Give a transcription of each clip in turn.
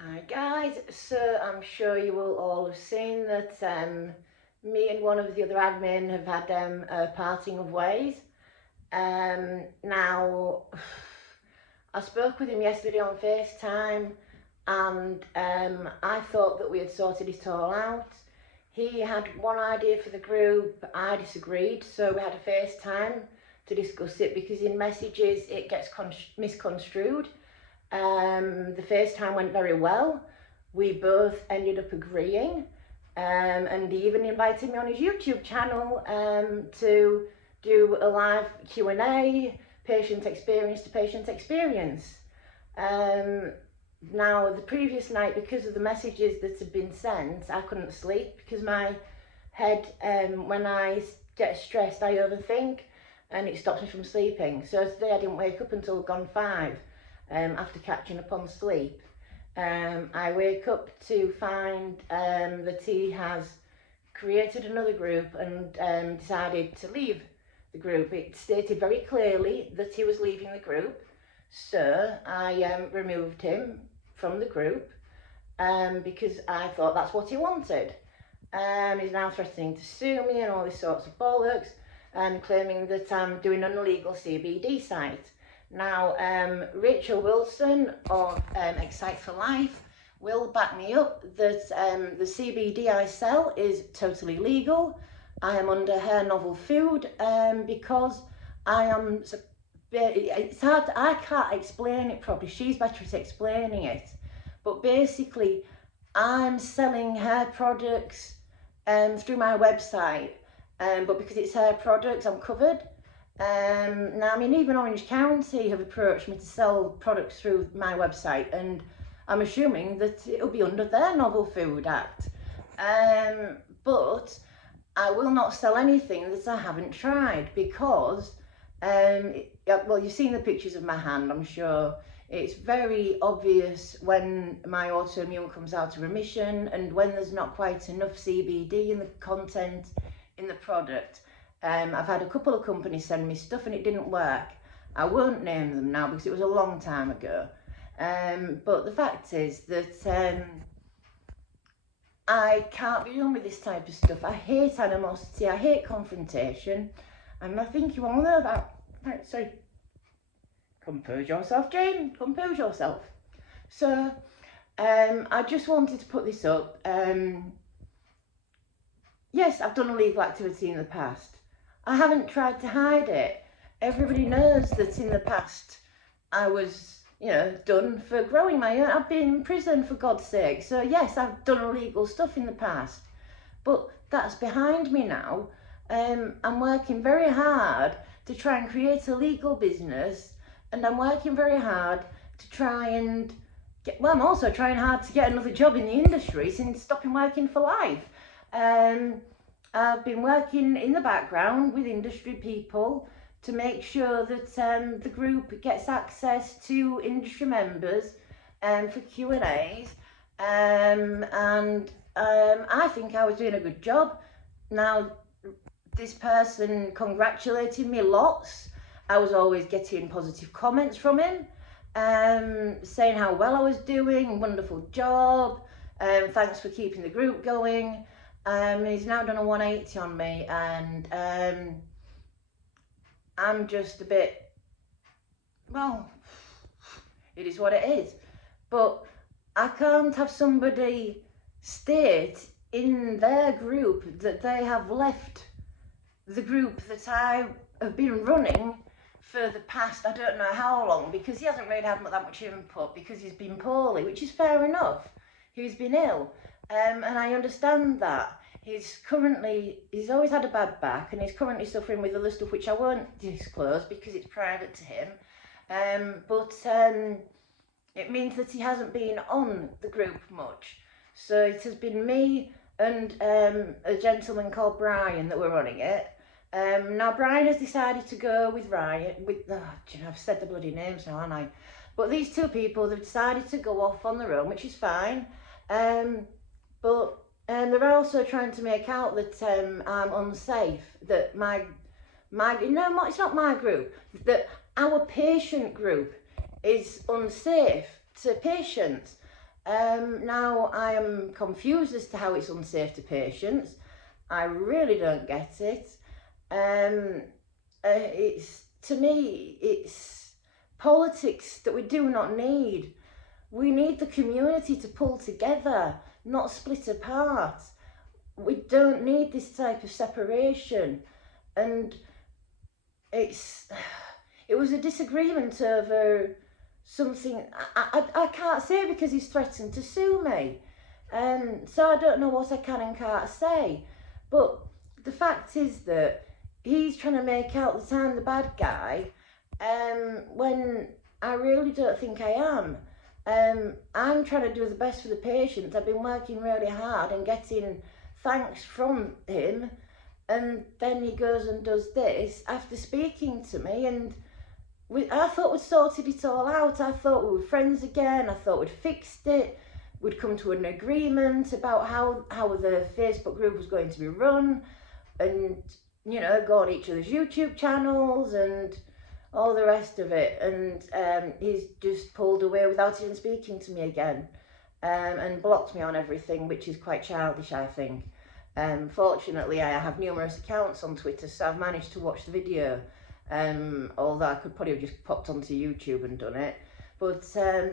Hi guys, so I'm sure you will all have seen that me and one of the other admin have had a parting of ways. Now, I spoke with him yesterday on FaceTime and I thought that we had sorted it all out. He had one idea for the group, I disagreed, so we had a FaceTime to discuss it because in messages it gets misconstrued. The first time went very well. We both ended up agreeing, and he even invited me on his YouTube channel to do a live Q&A, patient experience to patient experience. Now, the previous night, because of the messages that had been sent, I couldn't sleep because my head, when I get stressed, I overthink and it stops me from sleeping. So today I didn't wake up until gone 5. After catching up on sleep. I wake up to find that he has created another group and decided to leave the group. It stated very clearly that he was leaving the group, so I removed him from the group because I thought that's what he wanted. He's now threatening to sue me and all these sorts of bollocks and claiming that I'm doing an illegal CBD site. Now, Rachel Wilson of Excite for Life will back me up that the CBD I sell is totally legal. I am under her novel food because I am, it's hard, I can't explain it properly. She's better at explaining it. But basically, I'm selling her products through my website, but because it's her products, I'm covered. Now, I mean, even Orange County have approached me to sell products through my website, and I'm assuming that it'll be under their Novel Food Act. But I will not sell anything that I haven't tried because, well, you've seen the pictures of my hand, I'm sure. It's very obvious when my autoimmune comes out of remission and when there's not quite enough CBD in the content in the product. I've had a couple of companies send me stuff and it didn't work. I won't name them now because it was a long time ago. But the fact is that I can't be done with this type of stuff. I hate animosity, I hate confrontation, and I think you all know that. Right, so compose yourself, Jane, compose yourself. So I just wanted to put this up. Yes, I've done illegal activity in the past. I haven't tried to hide it. Everybody knows that in the past I was, done for growing my own. I've been in prison, for God's sake. So yes, I've done illegal stuff in the past, but that's behind me now. I'm working very hard to try and create a legal business, and I'm working very hard to try and I'm also trying hard to get another job in the industry since stopping working for life. I've been working in the background with industry people to make sure that the group gets access to industry members for Q&As, and I think I was doing a good job. Now, this person congratulated me lots. I was always getting positive comments from him, saying how well I was doing, wonderful job, thanks for keeping the group going. He's now done a 180 on me, and I'm just a bit, well, it is what it is. But I can't have somebody state in their group that they have left the group that I have been running for the past, I don't know how long, because he hasn't really had that much input because he's been poorly, which is fair enough. He's been ill, and I understand that. He's always had a bad back, and he's currently suffering with other stuff which I won't disclose because it's private to him. But it means that he hasn't been on the group much. So it has been me and a gentleman called Brian that were running it. Now Brian has decided to go with Ryan, I've said the bloody names now, haven't I? But these two people, they've decided to go off on their own, which is fine. But they're also trying to make out that I'm unsafe, that no, it's not my group, that our patient group is unsafe to patients. Now I am confused as to how it's unsafe to patients. I really don't get it. It's, to me, it's politics that we do not need. We need the community to pull together, not split apart. We don't need this type of separation. And it was a disagreement over something. I can't say because he's threatened to sue me. So I don't know what I can and can't say. But the fact is that he's trying to make out that I'm the bad guy, when I really don't think I am. I'm trying to do the best for the patients. I've been working really hard and getting thanks from him, and then he goes and does this after speaking to me, and I thought we'd sorted it all out. I thought we were friends again. I thought we'd fixed it. We'd come to an agreement about how the Facebook group was going to be run, and, you know, go on each other's YouTube channels and all the rest of it. And he's just pulled away without even speaking to me again, and blocked me on everything, which is quite childish, I think. Fortunately, I have numerous accounts on Twitter, so I've managed to watch the video. Although I could probably have just popped onto YouTube and done it. But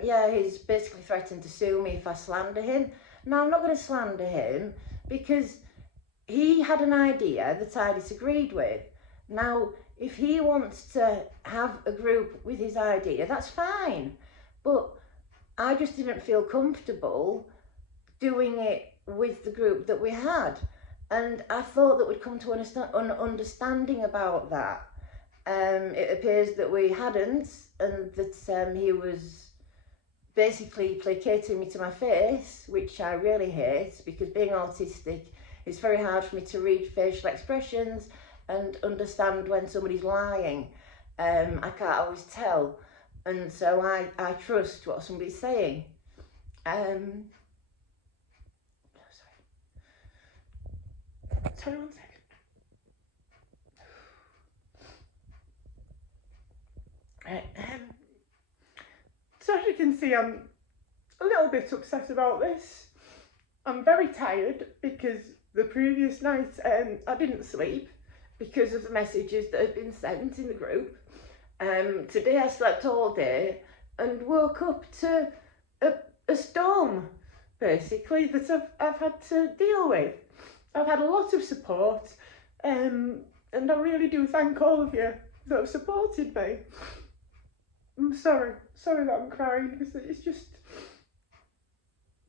yeah, he's basically threatened to sue me if I slander him. Now, I'm not going to slander him because he had an idea that I disagreed with. Now, if he wants to have a group with his idea, that's fine. But I just didn't feel comfortable doing it with the group that we had. And I thought that we'd come to an understanding about that. It appears that we hadn't, and that he was basically placating me to my face, which I really hate, because being autistic, it's very hard for me to read facial expressions and understand when somebody's lying. I can't always tell, and so I trust what somebody's saying. Sorry, 1 second. So as you can see, I'm a little bit upset about this. I'm very tired because the previous night I didn't sleep because of the messages that had been sent in the group. Today I slept all day and woke up to a storm, basically, that I've had to deal with. I've had a lot of support, and I really do thank all of you that have supported me. I'm sorry that I'm crying, because it's just,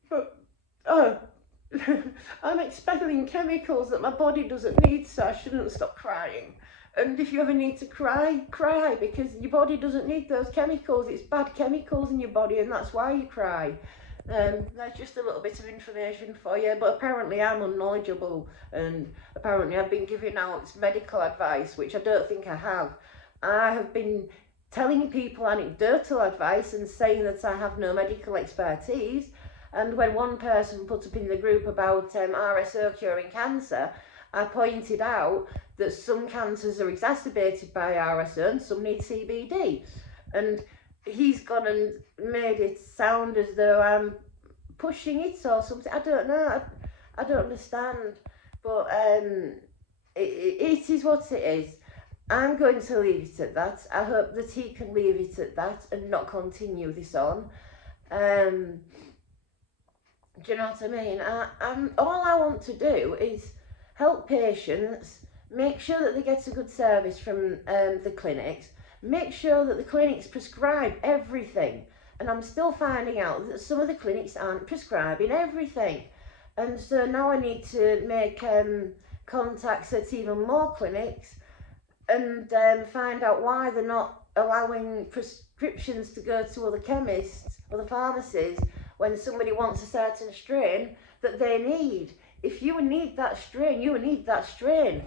but, I'm expelling chemicals that my body doesn't need, so I shouldn't stop crying. And if you ever need to cry, cry, because your body doesn't need those chemicals. It's bad chemicals in your body, and that's why you cry. That's just a little bit of information for you, but apparently I'm unknowledgeable, and apparently I've been giving out medical advice, which I don't think I have. I have been telling people anecdotal advice and saying that I have no medical expertise. And when one person put up in the group about RSO curing cancer, I pointed out that some cancers are exacerbated by RSO and some need CBD. And he's gone and made it sound as though I'm pushing it or something. I don't know. I don't understand. But it is what it is. I'm going to leave it at that. I hope that he can leave it at that and not continue this on. Do you know what I mean? All I want to do is help patients, make sure that they get a good service from the clinics, make sure that the clinics prescribe everything. And I'm still finding out that some of the clinics aren't prescribing everything. And so now I need to make contacts at even more clinics and find out why they're not allowing prescriptions to go to other chemists or the pharmacies when somebody wants a certain strain that they need. If you need that strain, you need that strain.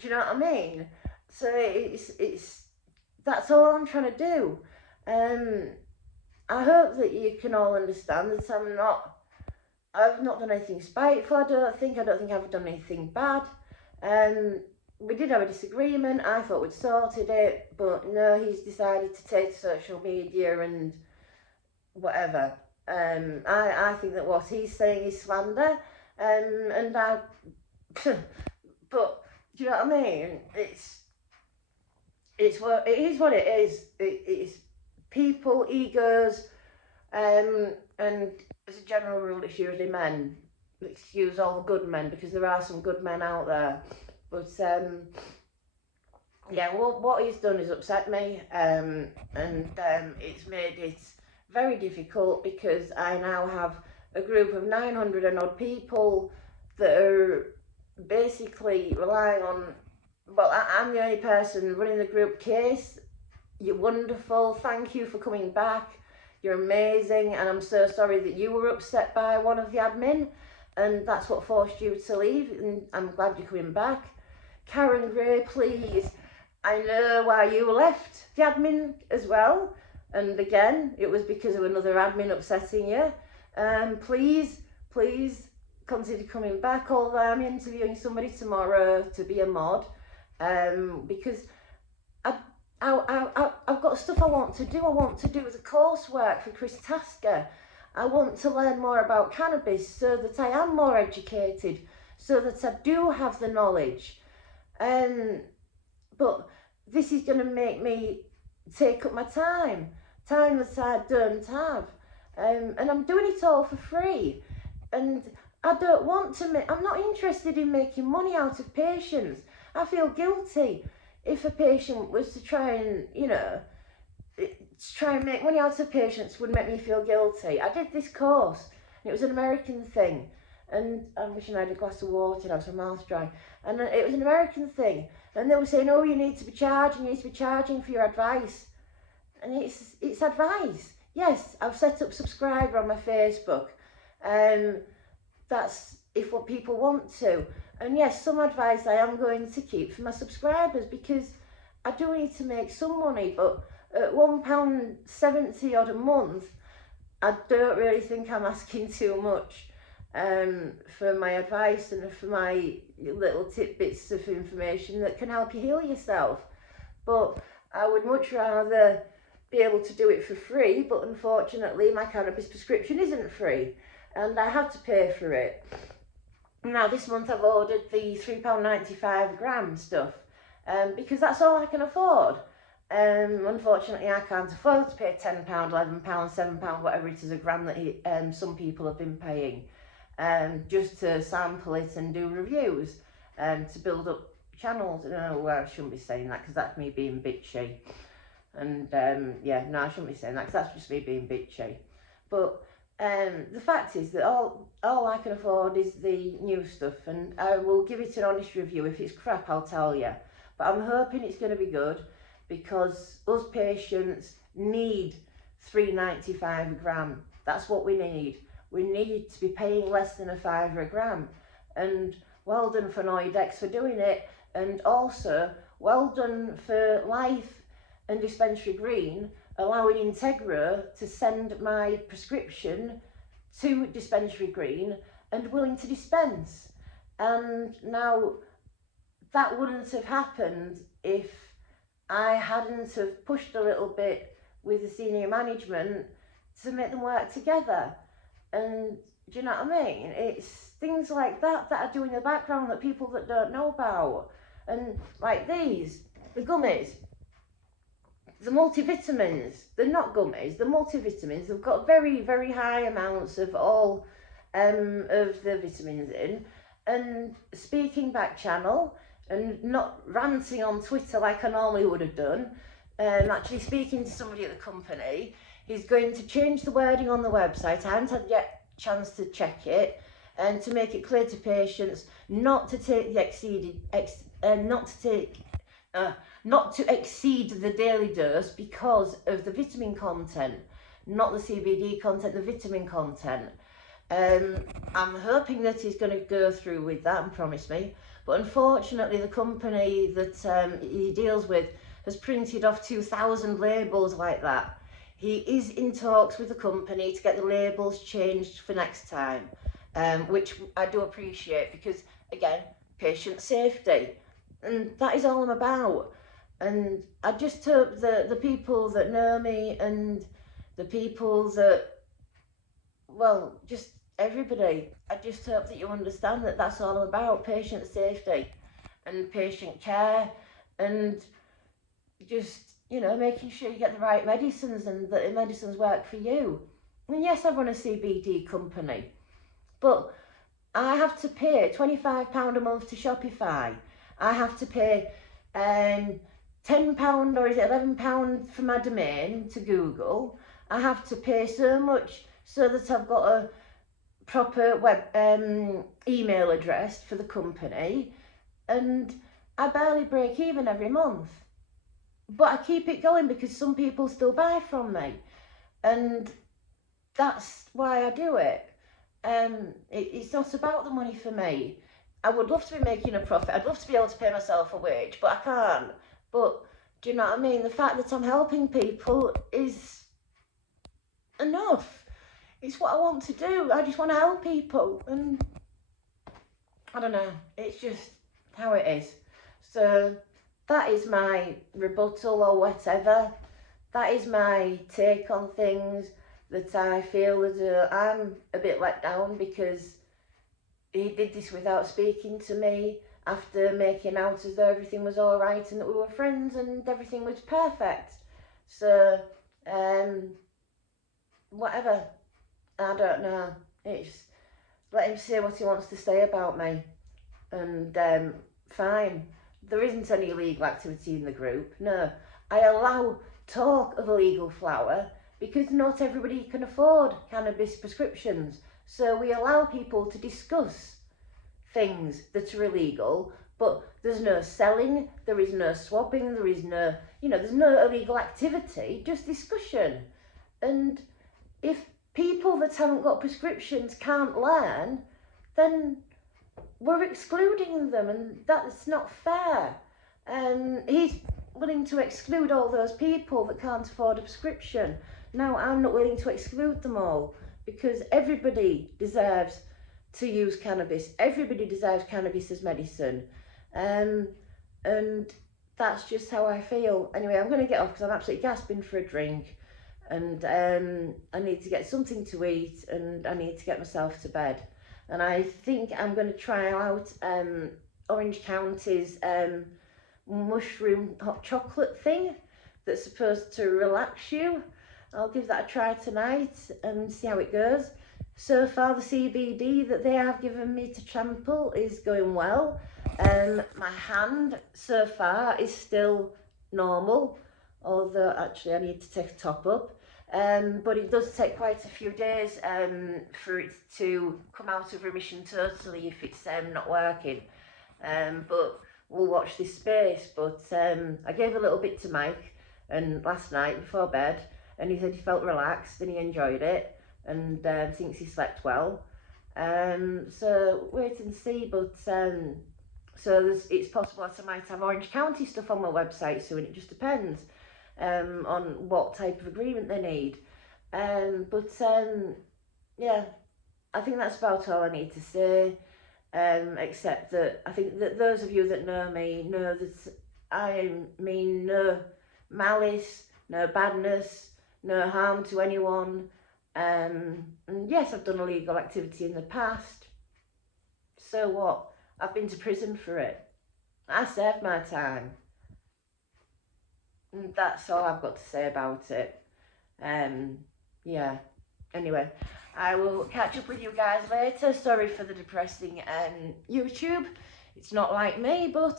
Do you know what I mean? So it's that's all I'm trying to do. I hope that you can all understand that I've not done anything spiteful. I don't think I've done anything bad. We did have a disagreement. I thought we'd sorted it, but no, he's decided to take to social media and whatever. I think that what he's saying is slander, and I, but do you know what I mean? It's what it is. What it is. It's people, egos, and as a general rule, it's usually men. Excuse all the good men, because there are some good men out there, but yeah, well, what he's done has upset me, and it's made it very difficult, because I now have a group of 900 and odd people that are basically relying on, well, I'm the only person running the group. Case, you're wonderful, thank you for coming back, you're amazing, and I'm so sorry that you were upset by one of the admin, and that's what forced you to leave, and I'm glad you're coming back. Karen Gray, please, I know why you left the admin as well, and again, it was because of another admin upsetting you. Please consider coming back, although I'm interviewing somebody tomorrow to be a mod, because I've got stuff I want to do. I want to do the coursework for Chris Tasker. I want to learn more about cannabis so that I am more educated, so that I do have the knowledge. But this is going to make me take up my time that I don't have. And I'm doing it all for free. And I don't want to I'm not interested in making money out of patients. I feel guilty if a patient was to try and, to try and make money out of patients would make me feel guilty. I did this course, and it was an American thing. And I'm wishing I had a glass of water now, so my mouth's dry. And it was an American thing. And they were saying, oh, you need to be charging for your advice. And it's advice. Yes, I've set up subscriber on my Facebook. That's if what people want to. And yes, some advice I am going to keep for my subscribers, because I do need to make some money, but at £1.70 odd a month, I don't really think I'm asking too much for my advice and for my little tidbits of information that can help you heal yourself. But I would much rather be able to do it for free, but unfortunately my cannabis prescription isn't free, and I have to pay for it. Now this month I've ordered the £3.95 a gram stuff, because that's all I can afford. Unfortunately I can't afford to pay £10, £11, £7, whatever it is a gram that some people have been paying, just to sample it and do reviews, to build up channels. No, I shouldn't be saying that, because that's me being bitchy. And yeah, no, I shouldn't be saying that, because that's just me being bitchy. But the fact is that all I can afford is the new stuff, and I will give it an honest review. If it's crap, I'll tell you, but I'm hoping it's going to be good, because us patients need £3.95 a gram. That's what we need. We need to be paying less than £5 a gram. And well done for Noidex for doing it, and also well done for Life and Dispensary Green allowing Integra to send my prescription to Dispensary Green and willing to dispense. And now that wouldn't have happened if I hadn't have pushed a little bit with the senior management to make them work together. And do you know what I mean? It's things like that that I do in the background that people that don't know about. And like these, the gummies, the multivitamins, they're not gummies, the multivitamins, they've got very, very high amounts of all of the vitamins in. And speaking back channel and not ranting on Twitter like I normally would have done, actually speaking to somebody at the company, he's going to change the wording on the website. I haven't had yet chance to check it, and to make it clear to patients not to take the not to exceed the daily dose because of the vitamin content, not the CBD content, the vitamin content. I'm hoping that he's going to go through with that and promise me, but unfortunately the company that he deals with has printed off 2,000 labels like that. He is in talks with the company to get the labels changed for next time, which I do appreciate, because again, patient safety, and that is all I'm about. And I just hope that the people that know me and the people that well, just everybody. I just hope that you understand that that's all about patient safety and patient care, and just, you know, making sure you get the right medicines and that the medicines work for you. And yes, I run a CBD company, but I have to pay £25 a month to Shopify. I have to pay £10 or is it £11 for my domain to Google. I have to pay so much so that I've got a proper web email address for the company, and I barely break even every month. But I keep it going because some people still buy from me, and that's why I do it. It's not about the money for me. I would love to be making a profit. I'd love to be able to pay myself a wage, but I can't. But do you know what I mean? The fact that I'm helping people is enough. It's what I want to do. I just want to help people, and I don't know. It's just how it is. So that is my rebuttal or whatever. That is my take on things, that I feel as though I'm a bit let down because he did this without speaking to me, after making out as though everything was all right and that we were friends and everything was perfect. So, whatever. I don't know. It's let him say what he wants to say about me, and fine. There isn't any illegal activity in the group. No, I allow talk of illegal flower because not everybody can afford cannabis prescriptions. So we allow people to discuss things that are illegal, but there's no selling, there is no swapping, there is no, there's no illegal activity, just discussion. And if people that haven't got prescriptions can't learn, then we're excluding them, and that's not fair. He's willing to exclude all those people that can't afford a prescription. Now I'm not willing to exclude them all, because everybody deserves to use cannabis. Everybody deserves cannabis as medicine. And that's just how I feel. Anyway, I'm going to get off because I'm absolutely gasping for a drink, and I need to get something to eat, and I need to get myself to bed. And I think I'm going to try out Orange County's mushroom hot chocolate thing that's supposed to relax you. I'll give that a try tonight and see how it goes. So far, the CBD that they have given me to trample is going well. My hand so far is still normal, although actually I need to take a top up. But it does take quite a few days for it to come out of remission totally if it's not working. But we'll watch this space. But I gave a little bit to Mike and last night before bed, and he said he felt relaxed and he enjoyed it, and thinks he slept well. So wait and see. But so it's possible that I might have Orange County stuff on my website soon. It just depends on what type of agreement they need. Yeah, I think that's about all I need to say. Except that I think that those of you that know me know that I mean no malice, no badness, no harm to anyone. And yes, I've done illegal activity in the past. So what? I've been to prison for it. I served my time. And that's all I've got to say about it. Yeah. Anyway, I will catch up with you guys later. Sorry for the depressing YouTube. It's not like me, but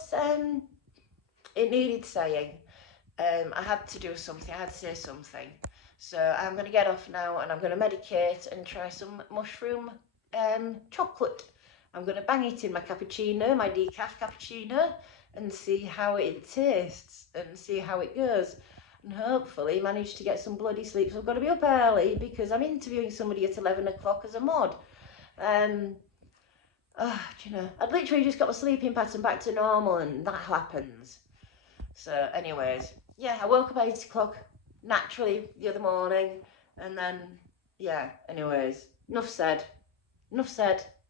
it needed saying. I had to do something. I had to say something. So I'm going to get off now, and I'm going to medicate and try some mushroom chocolate. I'm going to bang it in my cappuccino, my decaf cappuccino, and see how it tastes and see how it goes. And hopefully manage to get some bloody sleep. So I've got to be up early because I'm interviewing somebody at 11 o'clock as a mod. Do you know, I'd literally just got my sleeping pattern back to normal, and that happens. So anyways, yeah, I woke up at 8 o'clock naturally the other morning, and then, yeah, anyways, enough said.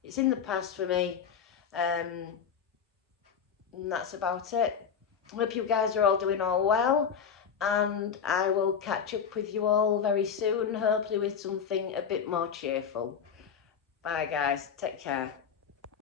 It's in the past for me, and that's about it. I hope you guys are all doing all well. and I will catch up with you all very soon, hopefully with something a bit more cheerful. Bye guys, take care.